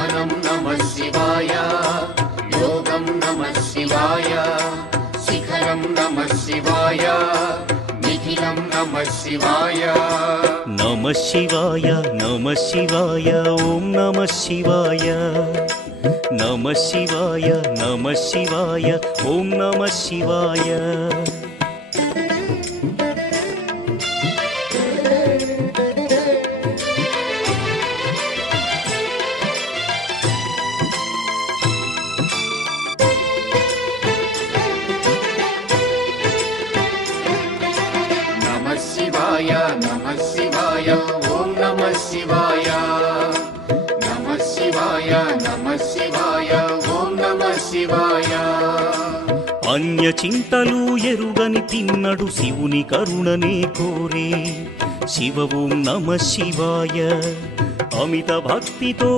జ్ఞానం నమః శివాయ, యోగం నమః శివాయ, శిఖరం నమః శివాయ, నిఖిలం నమః శివాయ. నమః శివాయ నమః శివాయ ఓం నమః శివాయ. నమః శివాయ నమః శివాయ ఓం నమః శివాయ. నమః శివాయ నమః శివాయ ఓం నమః శివాయ. నమః శివాయ నమః శివాయ ఓం నమః శివాయ. అన్య చింతలు ఎరుగని తిన్నడు శివుని కరుణనే కోరే. శివ ఓం నమః శివాయ. అమిత భక్తితో